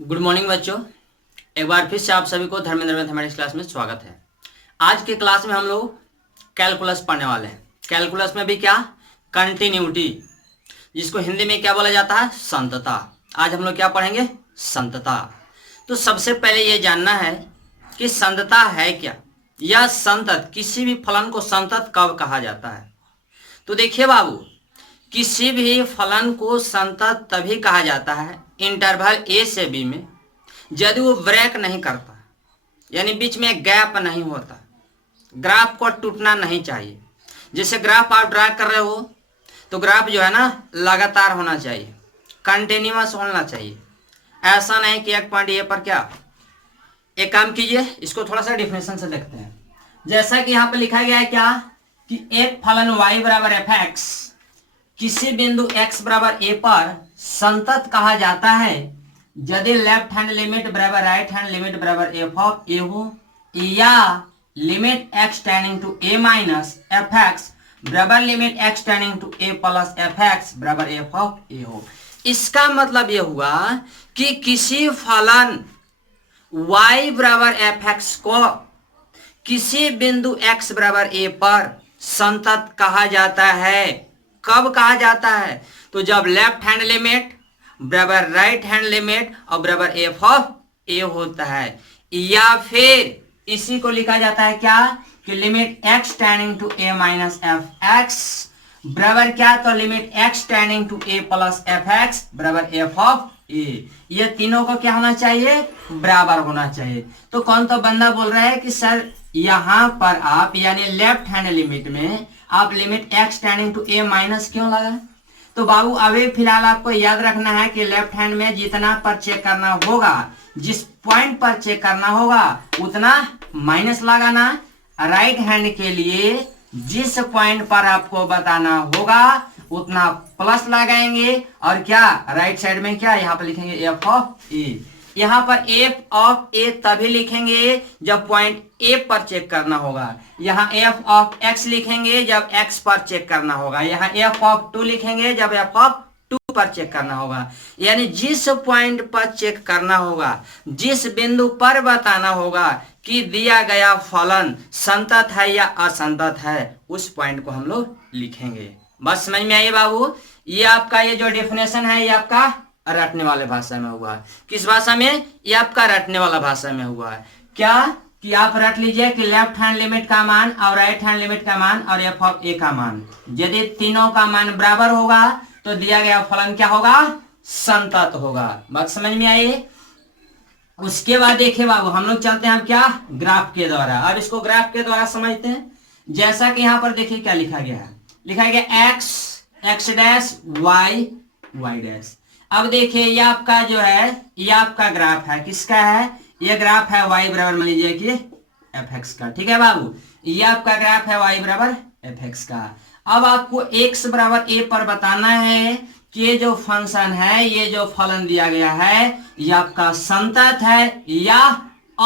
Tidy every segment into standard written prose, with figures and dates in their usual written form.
Good morning बच्चों। एक बार फिर से आप सभी को धर्मेंद्र मैथमेटिक्स क्लास में स्वागत है। आज के क्लास में हम लोग कैलकुलस पढ़ने वाले हैं। कैलकुलस में भी क्या, कंटिन्यूटी, जिसको हिंदी में क्या बोला जाता है, संतता। आज हम लोग क्या पढ़ेंगे, संतता। तो सबसे पहले ये जानना है कि संतता है क्या, या संतत, किसी भी फलन को संतत कब कहा जाता है। तो देखिए बाबू, किसी भी फलन को संतत तभी कहा जाता है इंटरवल ए से बी में यदि वो ब्रेक नहीं करता, यानी बीच में गैप नहीं होता, ग्राफ को टूटना नहीं चाहिए। जैसे ग्राफ आप ड्रा कर रहे हो तो ग्राफ जो है ना लगातार होना चाहिए, कंटिन्यूअस होना चाहिए। ऐसा नहीं कि एक पॉइंट ए पर क्या। एक काम कीजिए, इसको थोड़ा सा डिफिनेशन से देखते हैं। जैसा कि यहाँ पे लिखा गया है क्या, कि एक फलन y बराबर एफ एक्स किसी बिंदु x बराबर a पर संतत कहा जाता है यदि लेफ्ट हैंड लिमिट बराबर राइट हैंड लिमिट बराबर एफ ऑफ ए हो, या limit x tending to a minus F x बराबर limit x tending to a plus F x बराबर एफ ऑफ ए हो। इसका मतलब यह हुआ कि किसी फलन y बराबर एफ एक्स को किसी बिंदु x बराबर a पर संतत कहा जाता है। कब कहा जाता है, तो जब लेफ्ट हैंड लिमिट बराबर राइट हैंड लिमिट और बराबर एफ ऑफ ए होता है, या फिर इसी को लिखा जाता है क्या, कि limit x tending to a minus F x बराबर क्या, तो limit x tending to a plus F x बराबर एफ ऑफ ए। ये तीनों को क्या होना चाहिए, बराबर होना चाहिए। तो कौन तो बंदा बोल रहा है कि सर यहां पर आप यानी लेफ्ट हैंड लिमिट में आप limit x tending to a minus क्यों लगा। तो बाबू अभी फिलहाल आपको याद रखना है कि लेफ्ट हैंड में जितना पर चेक करना होगा, जिस पॉइंट पर चेक करना होगा उतना माइनस लगाना। राइट हैंड के लिए जिस पॉइंट पर आपको बताना होगा उतना प्लस लगाएंगे, और क्या राइट साइड में क्या यहाँ पर लिखेंगे एफ ऑफ ए। यहाँ पर एफ ऑफ ए तभी लिखेंगे जब पॉइंट ए पर चेक करना होगा। यहाँ एफ ऑफ एक्स लिखेंगे जब एक्स पर चेक करना होगा। यहाँ एफ ऑफ टू लिखेंगे जब एफ ऑफ टू पर चेक करना होगा। यानी जिस पॉइंट पर चेक करना होगा, जिस बिंदु पर बताना होगा कि दिया गया फलन संतत है या असंतत है, उस पॉइंट को हम लोग लिखेंगे। बस समझ में आइए बाबू। ये आपका ये जो डेफिनेशन है ये आपका रटने वाले भाषा में हुआ है। किस भाषा में, ये आपका रटने वाला भाषा में हुआ है। क्या कि आप रट लीजिए कि लेफ्ट हैंड लिमिट का मान और राइट हैंड लिमिट का मान और एफ ऑफ ए का मान, यदि तीनों का मान बराबर होगा तो दिया गया फलन क्या होगा, संतत होगा। बात समझ में आई। उसके बाद देखिए बाबू, हम लोग चलते हैं क्या, ग्राफ के द्वारा। अब इसको ग्राफ के द्वारा समझते हैं। जैसा कि यहाँ पर देखिए क्या लिखा गया है, लिखा गया x x dash y y dash. अब देखिए ये आपका जो है ये आपका ग्राफ है, किसका है, ये ग्राफ है y बराबर मान लीजिए कि एफ एक्स का। ठीक है बाबू, ये आपका ग्राफ है y बराबर एफ एक्स का। अब आपको x बराबर a पर बताना है कि ये जो फंक्शन है, ये जो फलन दिया गया है, ये आपका संतत है या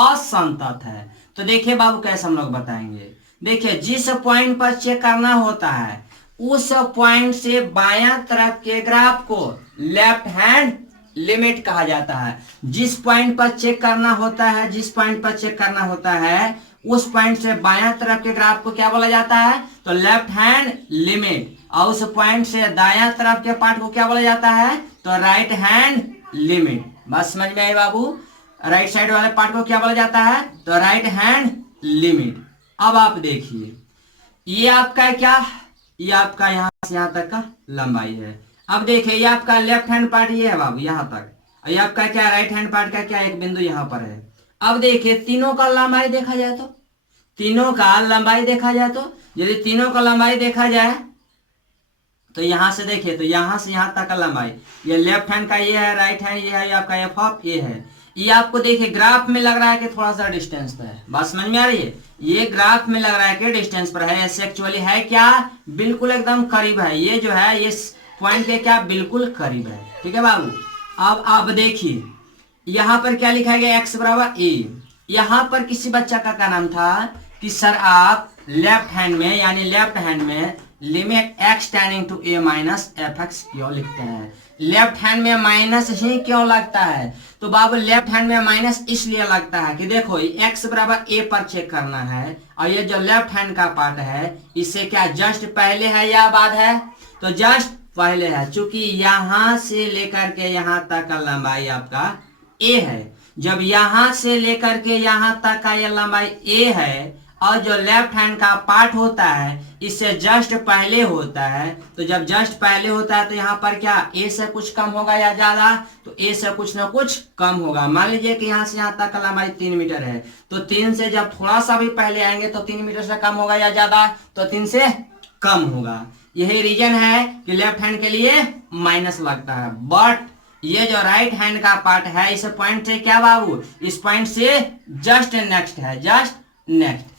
असंतत है। तो देखिए बाबू कैसे हम लोग बताएंगे। देखिए जिस पॉइंट पर चेक करना होता है उस पॉइंट से बायां तरफ के ग्राफ को लेफ्ट हैंड लिमिट कहा जाता है। जिस पॉइंट पर चेक करना होता है, जिस पॉइंट पर चेक करना होता है उस पॉइंट से बायां तरफ के ग्राफ को क्या बोला जाता है, तो लेफ्ट हैंड लिमिट। और उस पॉइंट से दायां तरफ के पार्ट को क्या बोला जाता है, तो राइट हैंड लिमिट। बस समझ में आई बाबू। राइट साइड वाले पार्ट को क्या बोला जाता है, तो राइट हैंड लिमिट। अब आप देखिए ये आपका क्या, ये आपका यहाँ से यहाँ तक का लंबाई है। अब देखिए ये आपका लेफ्ट हैंड पार्ट ये है बाबू यहाँ तक, और ये आपका क्या राइट हैंड पार्ट का क्या एक बिंदु यहाँ पर है। अब देखिए तीनों का लंबाई देखा जाए तो, तीनों का लंबाई देखा जाए तो, यदि तीनों का लंबाई देखा जाए तो यहाँ से देखिए, तो यहाँ से यहाँ तक का लंबाई, ये लेफ्ट हैंड का ये है, राइट हैंड ये है, ये आपका एफ ऑफ ये है। ये आपको देखिए ग्राफ में लग रहा है कि थोड़ा सा डिस्टेंस पर है। बात समझ में आ रही है। ये ग्राफ में लग रहा है कि डिस्टेंस पर है, ऐसे एक्चुअली है क्या, बिल्कुल एकदम करीब है। ये जो है ये पॉइंट के क्या बिल्कुल करीब है। ठीक है बाबू। अब आप देखिए यहाँ पर क्या लिखा गया, x बराबर ए। यहाँ पर किसी बच्चा का नाम था कि सर आप लेफ्ट हैंड में यानी लेफ्ट हैंड में limit x tending to a minus F x क्यों लिखते हैं। लेफ्ट हैंड में माइनस ही क्यों लगता है? तो बाबू लेफ्ट हैंड में माइनस इसलिए लगता है कि देखो x बराबर a पर चेक करना है, और ये जो लेफ्ट हैंड का पार्ट है इससे क्या जस्ट पहले है या बाद है? तो जस्ट पहले है, चूंकि यहां से लेकर के यहां तक का लंबाई आपका a है। जब यहां से लेकर के यहां तक का ये लंबाई a है और जो लेफ्ट हैंड का पार्ट होता है इससे जस्ट पहले होता है, तो जब जस्ट पहले होता है तो यहाँ पर क्या a से कुछ कम होगा या ज्यादा? तो a से कुछ ना कुछ कम होगा। मान लीजिए कि यहाँ से यहाँ तक का लंबाई 3 मीटर है, तो 3 से जब थोड़ा सा भी पहले आएंगे तो 3 मीटर से कम होगा या ज्यादा? तो 3 से कम होगा। यही रीजन है कि लेफ्ट हैंड के लिए माइनस लगता है। बट ये जो राइट हैंड का पार्ट है इस पॉइंट से क्या बाबू? इस पॉइंट से जस्ट नेक्स्ट है, जस्ट नेक्स्ट।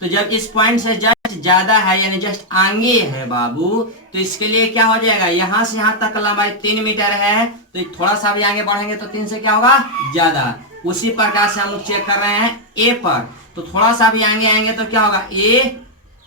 तो जब इस पॉइंट से जस्ट ज्यादा है यानी जस्ट आगे है बाबू, तो इसके लिए क्या हो जाएगा? यहां से यहां तक लंबाई 3 मीटर है, तो थोड़ा सा भी आगे बढ़ेंगे तो 3 से क्या होगा? ज्यादा। उसी प्रकार से हम लोग चेक कर रहे हैं ए पर, तो थोड़ा सा भी आगे आएंगे तो क्या होगा? ए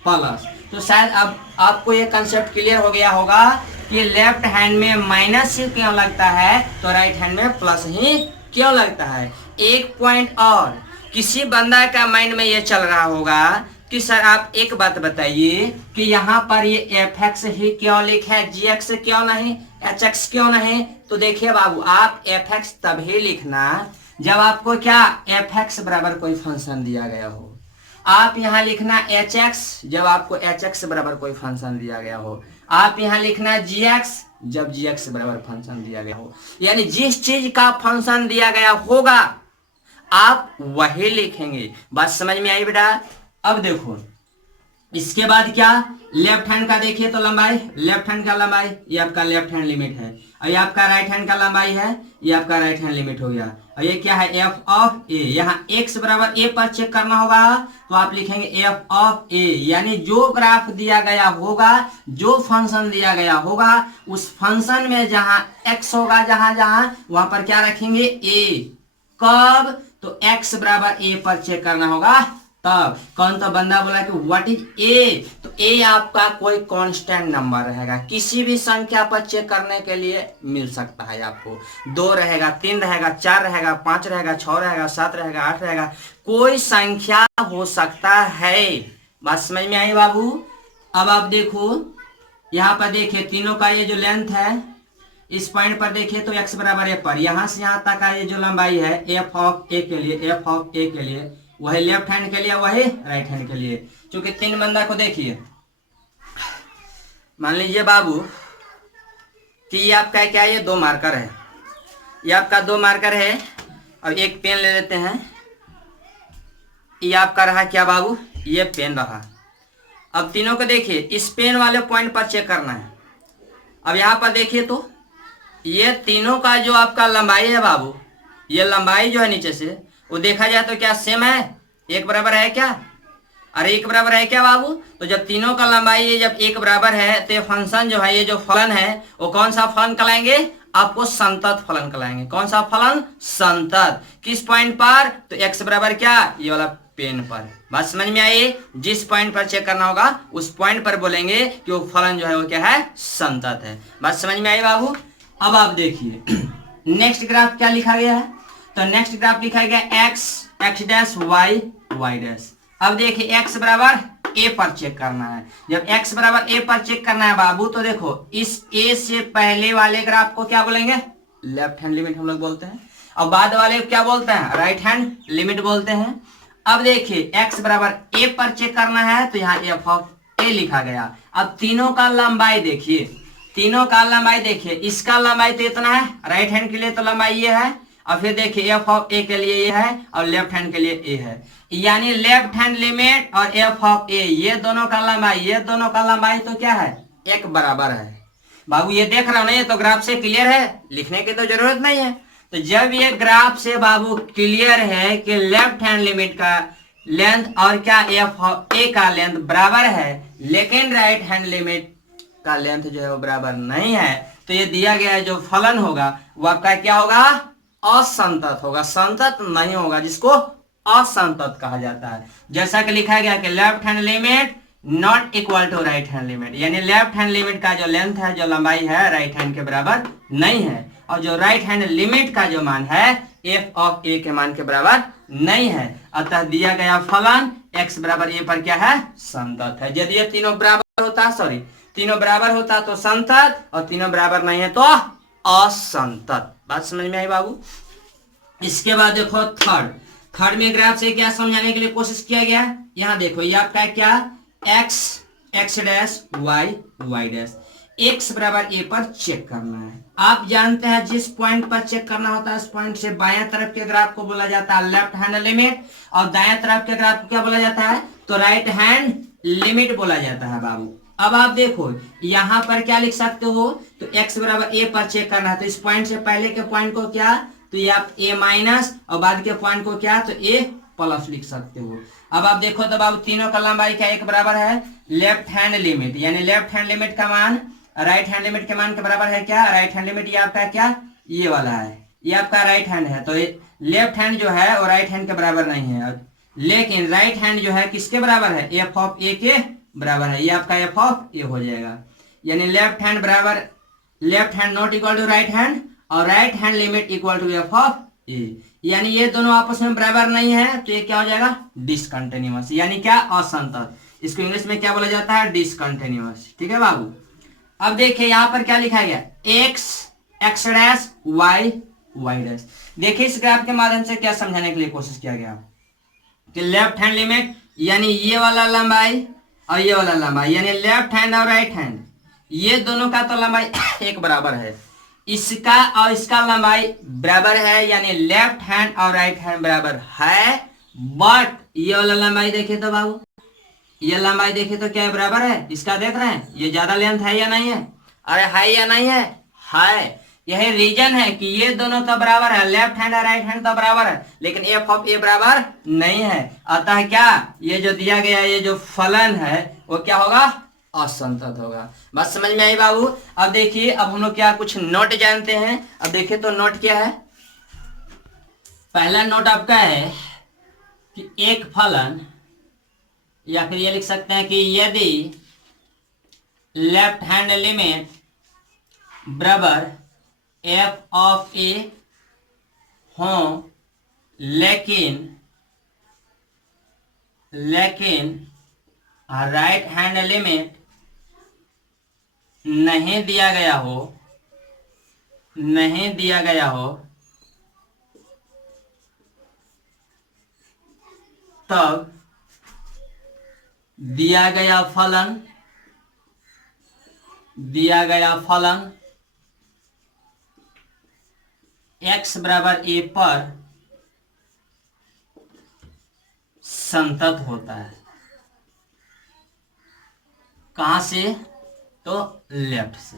प्लस। तो शायद अब आपको ये कंसेप्ट क्लियर हो गया होगा कि लेफ्ट हैंड में माइनस ही क्यों लगता है तो राइट हैंड में प्लस ही क्यों लगता है। एक पॉइंट और, किसी बंदा का माइंड में ये चल रहा होगा कि सर आप एक बात बताइए कि यहाँ पर ये एफ एक्स ही क्यों लिखा है, जी एक्स क्यों नहीं, एच एक्स क्यों नहीं? तो देखिए बाबू, आप एफ एक्स तभी लिखना जब आपको क्या एफ एक्स बराबर कोई फंक्शन दिया गया हो। आप यहाँ लिखना एच एक्स जब आपको एच एक्स बराबर कोई फंक्शन दिया गया हो। आप यहाँ लिखना जी एक्स जब जी एक्स बराबर फंक्शन दिया गया हो। यानी जिस चीज का फंक्शन दिया गया होगा आप वही लिखेंगे। बात समझ में आई बेटा? अब देखो इसके बाद क्या, लेफ्ट हैंड का देखिए तो लंबाई, लेफ्ट हैंड का लंबाई ये आपका लेफ्ट हैंड लिमिट है, और ये आपका राइट हैंड का लंबाई है, ये आपका राइट हैंड लिमिट हो गया। और ये क्या है? एफ ऑफ ए। यहाँ x बराबर a पर चेक करना होगा तो आप लिखेंगे एफ ऑफ ए, यानी जो ग्राफ दिया गया होगा, जो फंक्शन दिया गया होगा, उस फंक्शन में जहां x होगा जहां जहां वहां पर क्या रखेंगे? a। कब? तो x बराबर a पर चेक करना होगा तब। कौन तो बंदा बोला कि व्हाट इज a? तो a आपका कोई कांस्टेंट नंबर रहेगा, किसी भी संख्या पर चेक करने के लिए मिल सकता है आपको। 2 रहेगा, 3 रहेगा, 4 रहेगा, 5 रहेगा, 6 रहेगा, 7 रहेगा, 8 रहेगा, कोई संख्या हो सकता है। बात समझ में आई बाबू? अब आप देखो यहाँ पर देखिए तीनों का ये जो लेंथ है इस पॉइंट पर देखिए तो x बराबर a पर, यहां से यहां तक का ये जो लंबाई है एफ ऑफ ए के लिए, एफ ऑफ ए के लिए वही लेफ्ट हैंड के लिए वही राइट हैंड के लिए। क्योंकि 3 बंदा को देखिए, मान लीजिए बाबू कि ये आपका क्या, ये 2 मार्कर है, ये आपका 2 मार्कर है और एक पेन ले लेते हैं। ये आपका रहा क्या बाबू? ये पेन रहा। अब तीनों को देखिए, इस पेन वाले पॉइंट पर चेक करना है। अब यहाँ पर देखिए तो ये तीनों का जो आपका लंबाई है बाबू, ये लंबाई जो है नीचे से वो देखा जाए तो क्या सेम है? एक बराबर है क्या? अरे एक बराबर है क्या बाबू? तो जब तीनों का लंबाई ये जब एक बराबर है तो ये फंक्शन जो है, ये जो फलन है वो कौन सा फलन कहलाएंगे? आपको संतत फलन कहलाएंगे। कौन सा फलन? संतत। किस पॉइंट पर? तो x बराबर क्या, ये वाला पेन पर। बात समझ में आई? जिस पॉइंट पर चेक करना होगा उस पॉइंट पर बोलेंगे कि वो फलन जो है वो क्या है? संतत है। बात समझ में आई बाबू? अब आप देखिए नेक्स्ट ग्राफ क्या लिखा गया है। तो नेक्स्ट ग्राफ लिखा गया x x dash y y dash. अब देखिए x बराबर a पर चेक करना है। जब x बराबर a पर चेक करना है बाबू तो देखो इस a से पहले वाले ग्राफ को क्या बोलेंगे? लेफ्ट हैंड लिमिट हम लोग बोलते हैं, और बाद वाले क्या बोलते हैं? राइट हैंड लिमिट बोलते हैं। अब देखिए x बराबर a पर चेक करना है तो यहाँ f ऑफ a लिखा गया। अब तीनों का लंबाई देखिए, तीनों का लंबाई देखिए, इसका लंबाई तो इतना है, राइट हैंड के लिए तो लंबाई ये है, और फिर देखिए एफ ऑफ ए के लिए ये है और लेफ्ट हैंड के लिए ए है। यानी लेफ्ट हैंड लिमिट और एफ ऑफ ए ये दोनों का लंबाई, ये दोनों का लंबाई तो क्या है? एक बराबर है। बाबू ये देख रहा हूं ना, ये तो ग्राफ से क्लियर है, लिखने की तो जरूरत नहीं है। तो जब ये ग्राफ से बाबू क्लियर है कि लेफ्ट हैंड लिमिट का लेंथ और क्या एफ ऑफ ए का लेंथ बराबर है, लेकिन राइट हैंड लिमिट का लेंथ जो है वो बराबर नहीं है, तो ये दिया गया है जो फलन होगा वो आपका क्या होगा? असंतत होगा, संतत नहीं होगा, जिसको असंतत कहा जाता है। जैसा कि लिखा गया कि left hand limit not equal to right hand limit, यानी लेफ्ट हैंड लिमिट का जो लेंथ है, जो लंबाई है, राइट हैंड के बराबर नहीं है, और जो राइट हैंड लिमिट का जो मान है एफ ऑफ ए के मान के बराबर नहीं है। अतः दिया गया फलन x बराबर ए पर क्या है, संतत है। यदि ये तीनों बराबर होता, सॉरी तीनों बराबर होता तो संतत, और तीनों बराबर नहीं है तो असंतत। बात समझ में आई बाबू। इसके बाद देखो थर्ड में ग्राफ से क्या समझाने के लिए कोशिश किया गया है। यहाँ देखो ये आपका क्या, x dash y dash, x बराबर a पर चेक करना है। आप जानते हैं जिस पॉइंट पर चेक करना होता है उस पॉइंट से बाएं तरफ के ग्राफ को बोला जाता है लेफ्ट हैंड लिमिट, और दाएं तरफ के ग्राफ को क्या बोला जाता है, तो राइट हैंड लिमिट बोला जाता है बाबू। अब आप देखो यहाँ पर क्या लिख सकते हो, तो x बराबर a पर चेक करना है, तो इस पॉइंट से पहले के पॉइंट को क्या, तो ये आप a माइनस, और बाद के पॉइंट को क्या, तो a प्लस लिख सकते हो। अब आप देखो तो बाबू तीनों का लंबाई क्या एक बराबर है, लेफ्ट हैंड लिमिट, यानी लेफ्ट हैंड लिमिट का मान राइट हैंड लिमिट के मान के बराबर है क्या, राइट हैंड लिमिट ये आपका क्या, ये वाला है, ये आपका राइट हैंड है, तो लेफ्ट हैंड जो है वो राइट हैंड के बराबर नहीं है, लेकिन राइट हैंड जो है किसके बराबर है, एफ ऑफ ए के बराबर है, ये आपका एफ ऑफ ए हो जाएगा। यानी लेफ्ट हैंड बराबर, left hand not equal to right hand, और right hand limit equal to F of A, यानी ये दोनों आपस में बराबर नहीं है, तो ये क्या हो जाएगा, डिसकंटिन्यूअस, यानी क्या, असंतत। इसको इंग्लिश में क्या बोला जाता है, डिसकंटिन्यूअस। ठीक है बाबू। अब देखिए यहाँ पर क्या लिखा गया, x डैश y डैश। देखिए इस ग्राफ के माध्यम से क्या समझाने के लिए कोशिश किया गया कि लेफ्ट हैंड लिमिट यानी ये वाला लंबाई और ये वाला लंबाई, यानी लेफ्ट हैंड और राइट हैंड, ये दोनों का तो लंबाई एक बराबर है, इसका और इसका लंबाई बराबर है, यानी लेफ्ट हैंड और राइट हैंड बराबर है। बट ये वाला लंबाई देखिए तो बाबू, ये लंबाई देखिए तो क्या है, बराबर है, इसका देख रहे हैं, ये ज्यादा लेंथ है या नहीं है, अरे है या नहीं है, है। यही रीजन है कि ये दोनों तो बराबर है, लेफ्ट हैंड और राइट हैंड तो बराबर है, लेकिन एफ ऑफ ए बराबर नहीं है। अतः क्या, ये जो दिया गया ये जो फलन है वो क्या होगा, असंतत होगा। बस समझ में आई बाबू। अब देखिए, अब हम लोग क्या कुछ नोट जानते हैं। अब देखिए तो नोट क्या है, पहला नोट आपका है कि एक फलन, या फिर ये लिख सकते हैं कि यदि लेफ्ट हैंड लिमिट बराबर एफ ऑफ ए हो, लेकिन राइट हैंड लिमिट नहीं दिया गया हो, तब दिया गया फलन x बराबर a पर संतत होता है। कहां से, तो लेफ्ट से।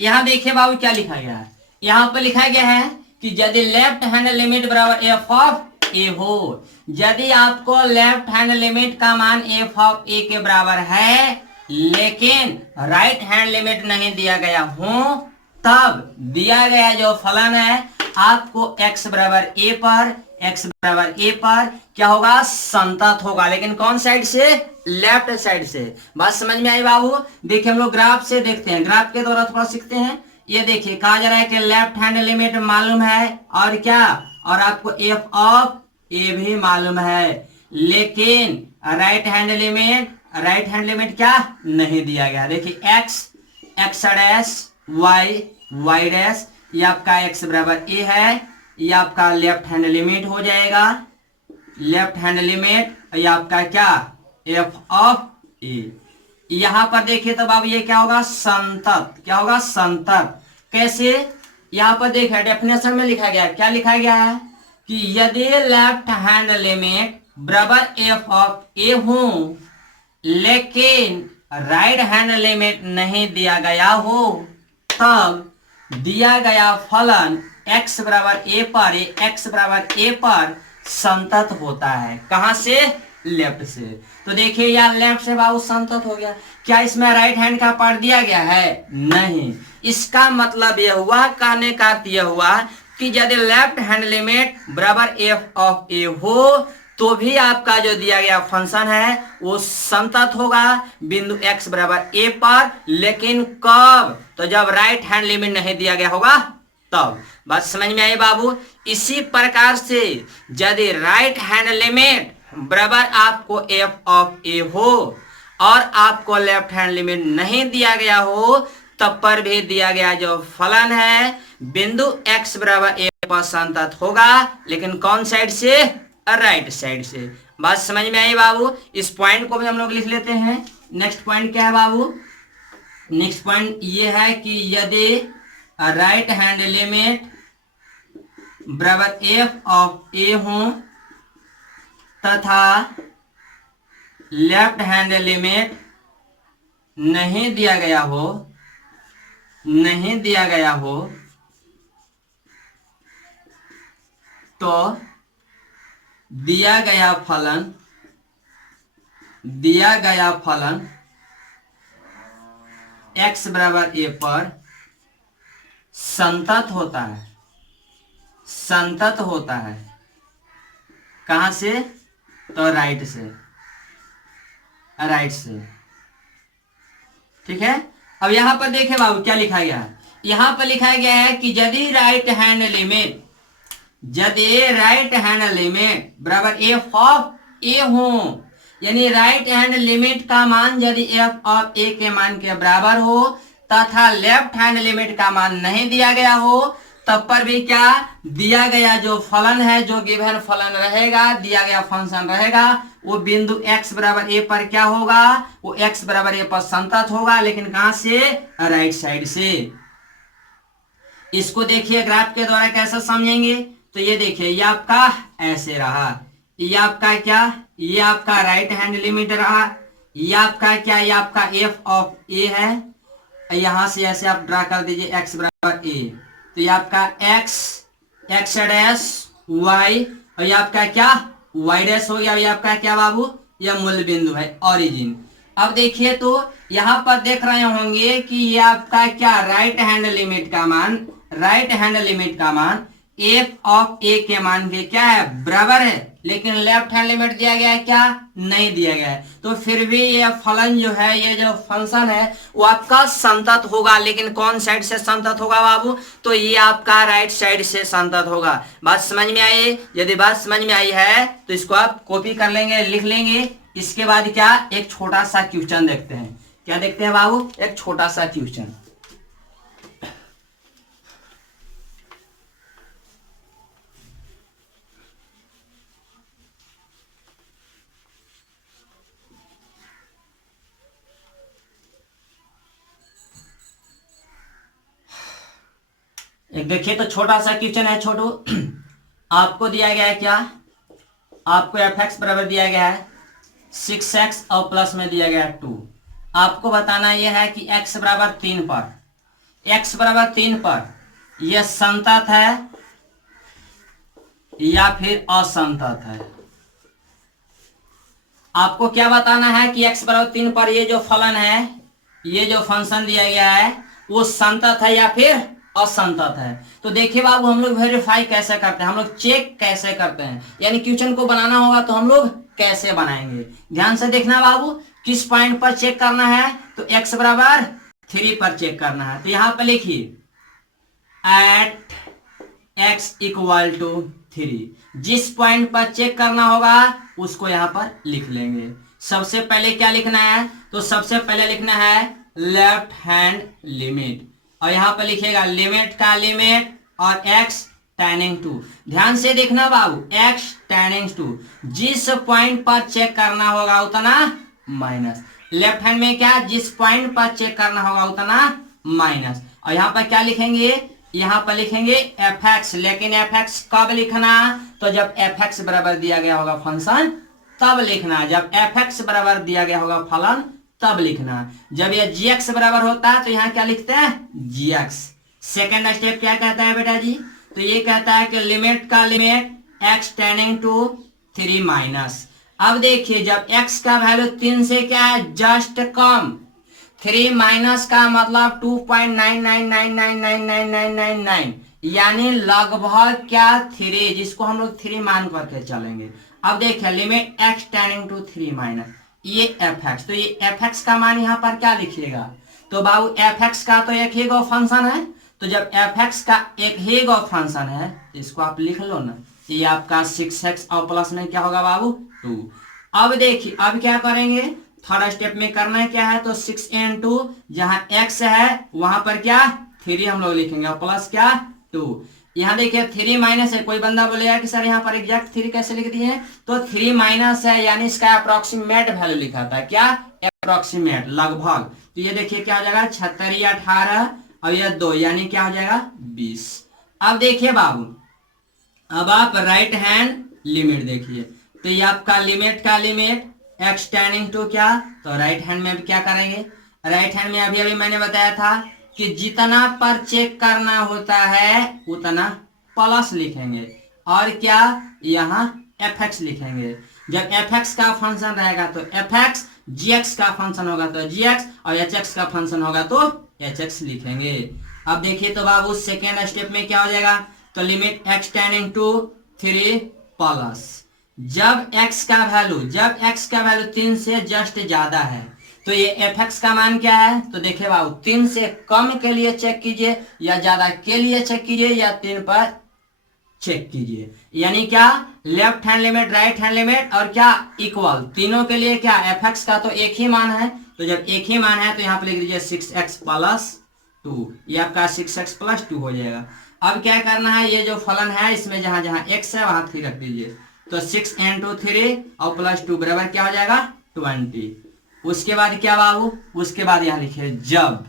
यहां देखिए बाबू क्या लिखा गया है, यहां पर लिखा गया है कि यदि लेफ्ट हैंड लिमिट बराबर एफ ऑफ ए हो, यदि आपको लेफ्ट हैंड लिमिट का मान एफ ऑफ ए के बराबर है, लेकिन राइट हैंड लिमिट नहीं दिया गया हो, तब दिया गया जो फलन है आपको x बराबर a पर क्या होगा, संतत होगा। लेकिन कौन साइड से, लेफ्ट साइड से। बात समझ में आई बाबू। देखिए हम लोग ग्राफ से देखते हैं, ग्राफ के द्वारा थोड़ा सीखते हैं। ये देखिए कहा जा रहा है कि लेफ्ट हैंड लिमिट मालूम है, और क्या, और आपको एफ ऑफ ए भी मालूम है, लेकिन राइट हैंड लिमिट क्या नहीं दिया गया। देखिए x डैश y डैश, ये आपका x बराबर a है, ये आपका लेफ्ट हैंड लिमिट हो जाएगा, लेफ्ट हैंड लिमिट, ये आपका क्या, f ऑफ a। यहां पर देखिए तो बाबू ये क्या होगा, संतत। क्या होगा, संतत। कैसे, यहां पर देखिए डेफिनेशन में लिखा गया, क्या लिखा गया है कि यदि लेफ्ट हैंड लिमिट बराबर f ऑफ a हो, लेकिन राइट हैंड लिमिट नहीं दिया गया हो, तब दिया गया फलन x बराबर a पर संतत होता है। कहां से, लेफ्ट से। तो देखिए यार लेफ्ट से बाबू संतत हो गया, क्या इसमें राइट हैंड का पार्ट दिया गया है, नहीं। इसका मतलब यह हुआ, कहने का अर्थ यह हुआ कि यदि लेफ्ट हैंड लिमिट बराबर एफ ऑफ ए हो, तो भी आपका जो दिया गया फंक्शन है वो संतत होगा बिंदु x बराबर a पर, लेकिन कब? तो जब राइट हैंड लिमिट नहीं दिया गया होगा तब। बात समझ में आई बाबू? इसी प्रकार से यदि राइट हैंड लिमिट बराबर आपको f ऑफ a हो और आपको लेफ्ट हैंड लिमिट नहीं दिया गया हो, तब पर भी दिया गया जो फलन है बिंदु x बराबर a पर संतत होगा, लेकिन कौन साइड से? राइट साइड से। बात समझ में आई बाबू? इस पॉइंट को भी हम लोग लिख लेते हैं। नेक्स्ट पॉइंट क्या है बाबू? नेक्स्ट पॉइंट ये है कि यदि राइट हैंड लिमिट बराबर f ऑफ a हो तथा लेफ्ट हैंड लिमिट नहीं दिया गया हो, नहीं दिया गया हो, तो दिया गया फलन x बराबर a पर संतत होता है, संतत होता है। कहां से? तो राइट से, राइट से। ठीक है। अब यहां पर देखे बाबू क्या लिखा गया है? यहां पर लिखा गया है कि यदि राइट हैंड लिमिट, यदि राइट हैंड लिमिट बराबर f ऑफ a हो, यानी राइट हैंड लिमिट का मान यदि f ऑफ a के मान के बराबर हो तथा लेफ्ट हैंड लिमिट का मान नहीं दिया गया हो, तब पर भी क्या दिया गया जो फलन है, जो गिवन फलन रहेगा, दिया गया फंक्शन रहेगा, वो बिंदु x बराबर a पर क्या होगा? वो x बराबर a पर संतत होगा, लेकिन कहां से? राइट साइड से। इसको देखिए ग्राफ के द्वारा कैसे समझेंगे? तो ये देखिए, ये आपका ऐसे रहा, ये आपका क्या? ये आपका राइट हैंड लिमिट रहा, ये आपका क्या? ये आपका f ऑफ a है, यहां से ऐसे आप ड्रा कर दीजिए x बराबर a, तो ये आपका x डैश y, और ये आपका क्या? y डैश हो गया। ये आपका क्या बाबू? ये मूल बिंदु है, ओरिजिन। अब देखिए तो यहां पर देख रहे होंगे कि ये आपका क्या? राइट हैंड लिमिट का मान, राइट हैंड लिमिट का मान f ऑफ a के मान के क्या है? बराबर है, लेकिन लेफ्ट हैंड लिमिट दिया गया है क्या? नहीं दिया गया है। तो फिर भी ये फलन जो है, ये जो फंक्शन है वो आपका संतत होगा, लेकिन कौन साइड से संतत होगा बाबू? तो ये आपका राइट साइड से संतत होगा। बात समझ में आई? यदि बात समझ में आई है तो इसको आप कॉपी कर लेंगे, लिख लेंगे। इसके बाद क्या? एक छोटा सा क्वेश्चन देखते हैं। क्या देखते हैं बाबू? एक छोटा सा क्वेश्चन। एक देखिए तो छोटा सा क्वेश्चन है छोटू। आपको दिया गया है क्या? आपको f(x) बराबर दिया गया है 6x और प्लस में दिया गया है 2। आपको बताना यह है कि x बराबर 3 पर, x बराबर 3 पर यह संतत है या फिर असंतत है। आपको क्या बताना है कि x बराबर 3 पर ये जो फलन है, ये जो फंक्शन दिया गया है वो संतत है या फिर असंतत है। तो देखिए बाबू, हम लोग वेरीफाई कैसे करते हैं, हम लोग चेक कैसे करते हैं, यानी क्वेश्चन को बनाना होगा तो हम लोग कैसे बनाएंगे। ध्यान से देखना बाबू, किस पॉइंट पर चेक करना है? तो x बराबर 3 पर चेक करना है। तो यहां पर लिखिए एट x इक्वल टू 3। जिस पॉइंट पर चेक करना होगा उसको यहां पर लिख लेंगे। सबसे पहले क्या लिखना है? तो सबसे पहले लिखना है लेफ्ट हैंड लिमिट, और यहां पर लिखिएगा लिमिट का लिमिट और x टेंडिंग टू। ध्यान से देखना बाबू, x टेंडिंग टू, जिस पॉइंट पर चेक करना होगा उतना माइनस। लेफ्ट हैंड में क्या? जिस पॉइंट पर चेक करना होगा उतना माइनस। और यहां पर क्या लिखेंगे? यहां पर लिखेंगे fx, लेकिन fx कब लिखना? तो जब fx बराबर दिया गया होगा फंक्शन तब लिखना। जब fx बराबर दिया गया होगा फलन तब लिखना। जब यह gx बराबर होता है तो यहाँ क्या लिखते हैं? gx। सेकेंड स्टेप क्या कहता है बेटा जी? तो ये कहता है कि लिमिट का limit x tending to 3 minus. अब देखिए, जब x का वैल्यू 3 से क्या है? Just come. 3 माइनस का मतलब 2.99999999, यानी लगभग क्या? 3, जिसको हम लोग 3 मान करके चलेंगे। अब देखिए limit x tending to 3 minus ये fx, तो ये fx का मान यहाँ पर क्या लिखिएगा, तो बाबू fx का तो एक ही गो फंक्शन है, तो जब fx का एक ही गो फंक्शन है इसको आप लिख लो ना, ये आपका 6x और प्लस में क्या होगा बाबू 2। अब देखिए अब क्या करेंगे, थर्ड स्टेप में करना है क्या है, तो 6 into जहां x है वहां पर क्या 3 हम लोग लिखेंगे और प्लस क्या 2। यहाँ देखिए 3 माइनस है, कोई बंदा बोलेगा कि सर यहाँ पर एग्जैक्ट 3 कैसे लिख दिए हैं, तो 3 माइनस है यानी इसका अप्रोक्सीमेट वैल्यू लिखा था, क्या अप्रोक्सीमेट लगभग, तो ये देखिए क्या हो जाएगा 76 18 और ये 2 यानी क्या हो जाएगा 20। अब देखिए बाबू अब आप राइट हैंड लिमिट देखिए, तो ये आपका लिमिट का लिमिट x टेंडिंग टू क्या, तो राइट हैंड में क्या करेंगे, राइट हैंड में अभी अभी मैंने बताया था कि जितना पर चेक करना होता है उतना प्लस लिखेंगे और क्या यहाँ fx लिखेंगे। जब fx का फंक्शन रहेगा तो fx, gx का फंक्शन होगा तो gx और hx का फंक्शन होगा तो hx लिखेंगे। अब देखिए तो बाबू सेकेंड स्टेप में क्या हो जाएगा, तो limit x tending to 3 plus जब x का वैल्यू 3 से जस्ट ज्यादा है तो ये fx का मान क्या है, तो देखिए बाबू 3 से कम के लिए चेक कीजिए या ज्यादा के लिए चेक कीजिए या 3 पर चेक कीजिए, यानी क्या left hand limit right hand limit और क्या इक्वल तीनों के लिए क्या fx का तो एक ही मान है, तो जब एक ही मान है तो यहाँ पर लिख दीजिए 6x प्लस 2, ये आपका 6x प्लस 2 हो जाएगा। अब क्या करना है, ये जो फलन है इसमें जहां जहां x है वहां 3 रख दीजिए, तो 6 into 3 और प्लस 2 बराबर क्या हो जाएगा 20। उसके बाद क्या बाबू, उसके बाद यहां लिखिए जब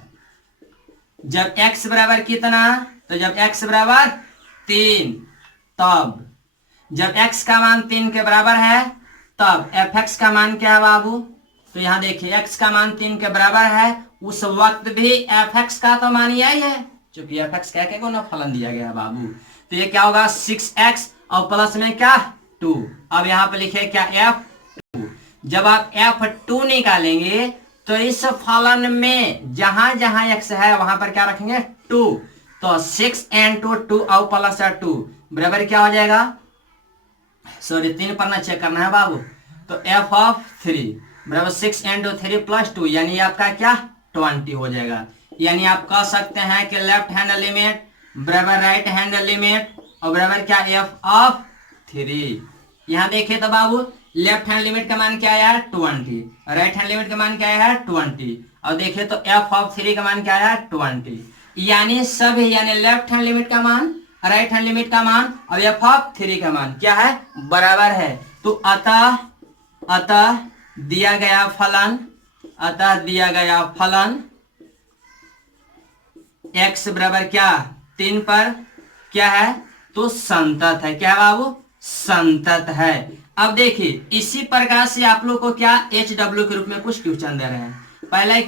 x बराबर कितना, तो जब x बराबर 3 तब जब x का मान 3 के बराबर है तब fx का मान क्या है बाबू, तो यहां देखिए x का मान 3 के बराबर है उस वक्त भी fx का तो मान यही है क्योंकि fx कह के ना फलन दिया गया है बाबू, तो ये क्या होगा 6x और प्लस में क्या 2। अब यहाँ पे लिखे क्या f2, जब आप f2 निकालेंगे तो इस फलन में जहां जहां x है वहां पर क्या रखेंगे 2, तो 6 into 2 और प्लस 2 बराबर क्या हो जाएगा, सॉरी 3 पन्ना चेक करना है बाबू, तो f(3) बराबर 6 into 3 प्लस 2 यानी आपका क्या 20 हो जाएगा। यानी आप कह सकते हैं कि लेफ्ट हैंड लिमिट बराबर राइट हैंड लिमिट और बराबर क्या f(3)। यहाँ देखिए तो बाबू लेफ्ट हैंड लिमिट का मान क्या आया 20, राइट हैंड लिमिट का मान क्या आया 20 और देखिए तो f(3) का मान क्या आया 20, यानी सभी यानी लेफ्ट हैंड लिमिट का मान राइट हैंड लिमिट का मान और f(3) का मान क्या है बराबर है। तो अतः दिया गया फलन x बराबर क्या 3 पर क्या है, तो संतत है, क्या बाबू संतत है। अब देखिए इसी प्रकार से आप लोग को क्या HW के रूप में कुछ क्वेश्चन दे रहे हैं। पहला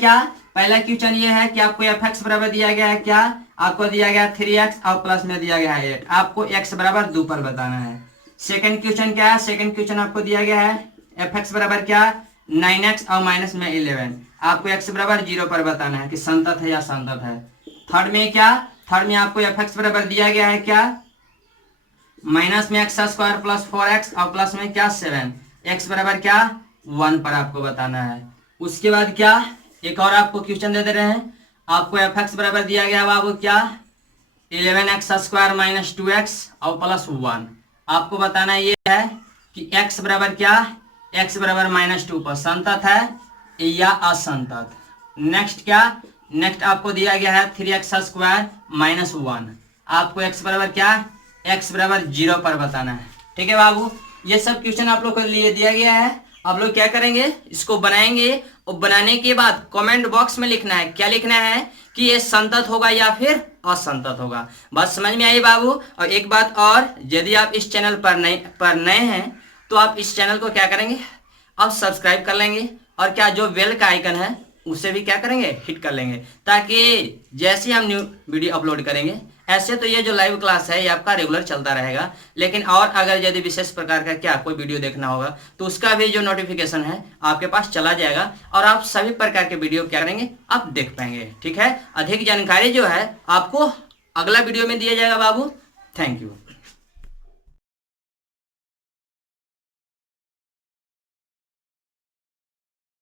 क्वेश्चन ये है कि आपको fx बराबर दिया गया है क्या, आपको दिया गया 3x और प्लस में दिया गया है 8, आपको x बराबर 2 पर बताना है। सेकंड क्वेश्चन क्या है, सेकंड क्वेश्चन आपको दिया गया है fx बराबर क्या 9x और माइनस में 11, आपको x बराबर 0 पर बताना है कि संतत है या असंतत है। थर्ड में आपको fx बराबर दिया गया है क्या माइनस में x स्क्वायर प्लस 4x और प्लस में क्या 7, x बराबर क्या 1 पर आपको बताना है। उसके बाद क्या एक और आपको क्वेश्चन दे रहे हैं, आपको fx बराबर दिया गया बाबू क्या 11x स्क्वायर माइनस 2x और प्लस 1, आपको बताना ये है कि x बराबर क्या x बराबर -2 पर संतत है या असंतत। नेक्स्ट आपको दिया गया है 3x स्क्वायर माइनस 1, आपको x बराबर क्या x बराबर 0 पर बताना है। ठीक है बाबू, ये सब क्वेश्चन आप लोग को लिए दिया गया है। आप लोग क्या करेंगे इसको बनाएंगे और बनाने के बाद कमेंट बॉक्स में लिखना है, क्या लिखना है कि ये संतत होगा या फिर असंतत होगा। बात समझ में आई बाबू। और एक बात और, यदि आप इस चैनल पर नए हैं तो आप इस चैनल को क्या करेंगे आप सब्सक्राइब कर लेंगे और क्या जो बेल का आइकन है उसे भी क्या करेंगे हिट कर लेंगे, ताकि जैसे हम न्यू वीडियो अपलोड करेंगे ऐसे तो ये जो लाइव क्लास है ये आपका रेगुलर चलता रहेगा, लेकिन और अगर यदि विशेष प्रकार का क्या कोई वीडियो देखना होगा तो उसका भी जो नोटिफिकेशन है आपके पास चला जाएगा और आप सभी प्रकार के वीडियो क्या करेंगे आप देख पाएंगे। ठीक है, अधिक जानकारी जो है आपको अगला वीडियो में दिया जाएगा बाबू। Thank you.